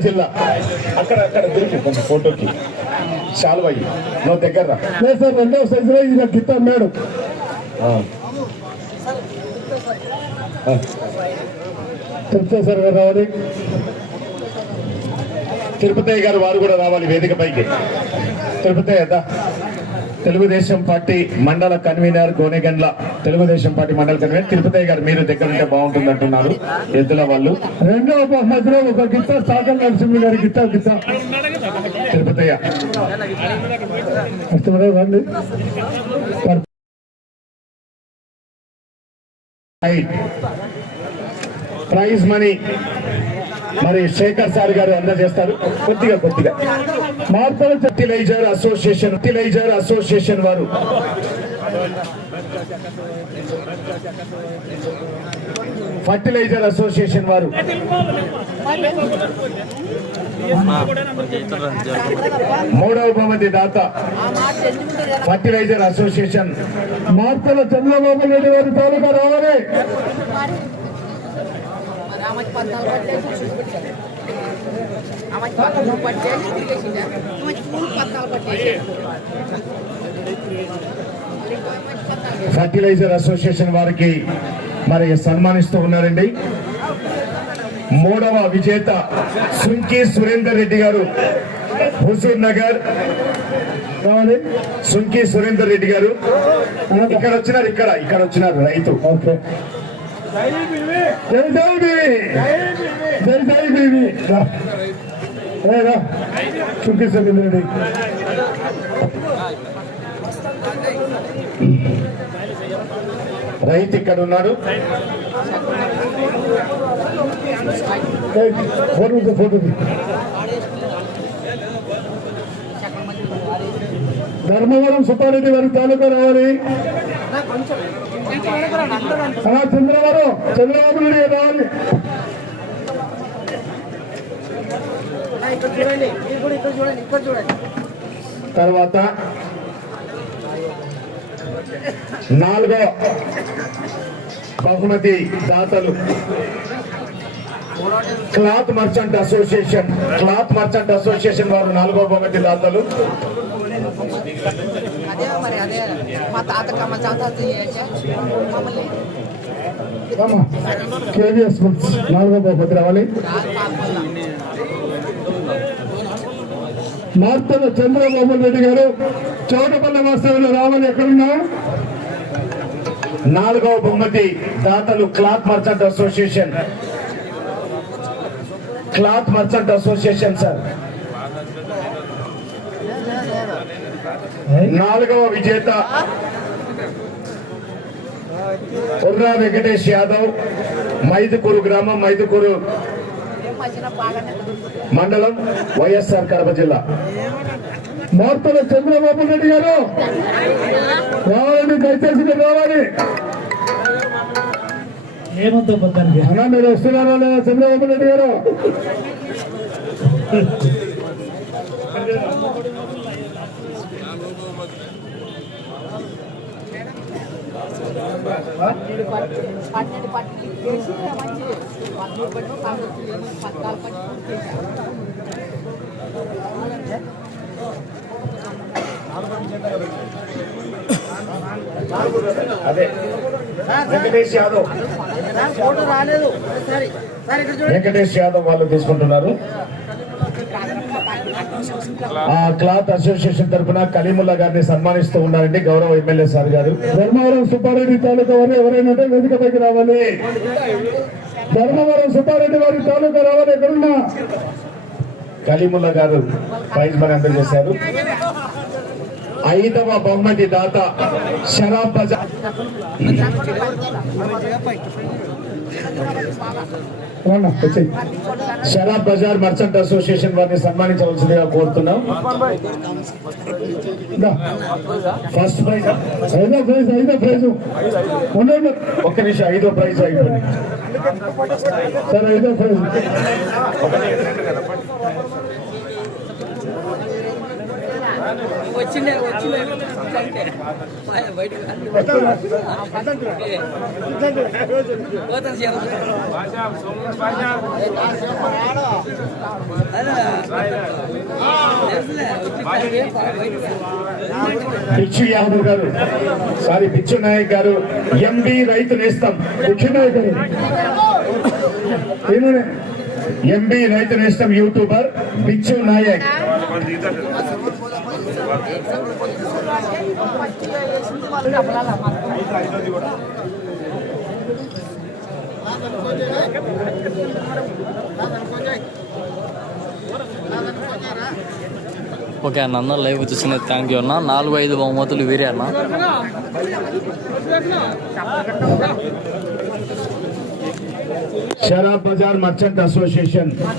జిల్లా అక్కడ అక్కడ కొంచెం ఫోటోకి శాలువయ్యి నువ్వు దగ్గర. లేదు సార్ రెండవ సైజులో ఇది నాకు గిత్త. ఆ. చెప్తే సార్ గారు రావాలి తిరుపతయ్య గారు వారు కూడా రావాలి వేదిక పైకి తిరుపతయ్య దా. Telugu Desam party mandal convener Konegandla Telugu Desam party mandal convener Tirupati గారు మీరు దగ్గర ఉంటే బాగుంటుంది అంటున్నారు. ఎద్దుల వాళ్ళు. రెండవ బహుమతిలో ఒక గిత్త సాగర్ నరసింహ గారి గిత్త గిత్త. Tirupatayya prize money. మరి శేఖర్ సార్ గారు అందజేస్తారు. కొద్దిగా కొద్దిగా. మార్పల ఫర్టిలైజర్ అసోసియేషన్ ఫర్టిలైజర్ అసోసియేషన్ వారు. ఫర్టిలైజర్ అసోసియేషన్ వారు. మూడవ బహుమతి దాత. Fertiliser association. మార్తల చంద్రబాబు నాయుడు గారి తాలూకా రావాలి. আমার ఆమెకి పద్నాలుగు పట్టేసి చూపించారు ఆమెకి పద్నాలుగు ఫర్టిలైజర్ అసోసియేషన్ వారికి మరి సన్మానిస్తూ ఉన్నారండి. మూడవ విజేత సుంకి సురేందర్ రెడ్డి గారు హుజూర్ నగర్. సుంకి సురేందర్ రెడ్డి గారు. ఇక్కడ వచ్చినారు ఇక్కడ ఇక్కడ వచ్చినారు రైతు. ఓకే. జై జై బీవి. జై బీవి. చూపిస్తుంది రెడ్డి రైతు ఇక్కడ ఉన్నాడు. Photo photo. ధర్మవరం సుబ్బారెడ్డి గారి తాలూకా రావాలి. ఆ, చంద్రబాబు చంద్రబాబు నాయుడు రావాలి తర్వాత నాలుగో బహుమతి దాతలు. Cloth merchant association. Cloth merchant association వారు నాలుగో బహుమతి దాతలు. అదే మా తాతకి అమ్మ తాత మమ్మల్ని. కేవీఎస్ బుక్స్ నాలుగో బహుమతి రావాలి. మార్తల చంద్రబాబు రెడ్డి గారు చౌటపల్లి వాస్తవంలో రావాలి ఎక్కడున్నా? నాలుగవ బహుమతి దాతలు cloth merchant association. Cloth merchant association sir. నాలుగవ విజేత ఉర్రా వెంకటేష్ యాదవ్ మైదుకూరు గ్రామం మైదుకూరు మండలం వైఎస్ఆర్ కడప జిల్లా. మార్తల చంద్రబాబు రెడ్డి గారు రావాలండి దయచేసి రావాలి. మీరు వస్తున్నారా లేదా చంద్రబాబు రెడ్డి గారు? పన్నెండు పట్టి చేసి మంచి పట్టు పన్నెండు పద్నాలుగు పట్టు అదే యాదవ్ రాలేదు వెంకటేష్ యాదవ్ వాళ్ళు తీసుకుంటున్నారు. ఆ క్లాత్ అసోసియేషన్ తరఫున కలీముల్లా గారిని సన్మానిస్తూ ఉన్నారండి గౌరవ ఎమ్మెల్యే సార్ గారు. ధర్మవరం సుబ్బారెడ్డి తాలూకా వారు ఎవరైనా ఉంటే వేదికపైకి రావాలి. ధర్మవరం సుబ్బారెడ్డి వారి తాలూకా రావాలి ఎక్కడున్నా? కలీముల్లా గారు ప్రైజ్ మనీ అందజేశారు. ఐదవ బహుమతి దాత షరాబ్ బజార్. షరాబ్ బజార్ మర్చెంట్ అసోసియేషన్ వారిని సన్మానించవలసిందిగా కోరుతున్నాం. ఫస్ట్ ప్రైజ్ ఐదో ప్రైజ్ ఐదో ప్రైజ్ ఒక్క నిమిషం ఐదో ప్రైజ్ అయిపోయింది. సార్ ఐదో ప్రైజ్ వచ్చిండే వచ్చిండే. బయటకు పిచ్చు యాదవ్ గారు. సారీ పిచ్చు నాయక్ గారు. ఎంబీ రైతు నేస్తం. వినాయకుడు ఈయననే ఎంబీ రైతు నేస్తాం యూట్యూబర్ పిచ్చు నాయక్. ఓకే అన్న అందరూ లైవ్ చూసిన థ్యాంక్ యూ అన్న. నాలుగు ఐదు బహుమతులు వేరే అన్న. Sharab Bazar merchant association.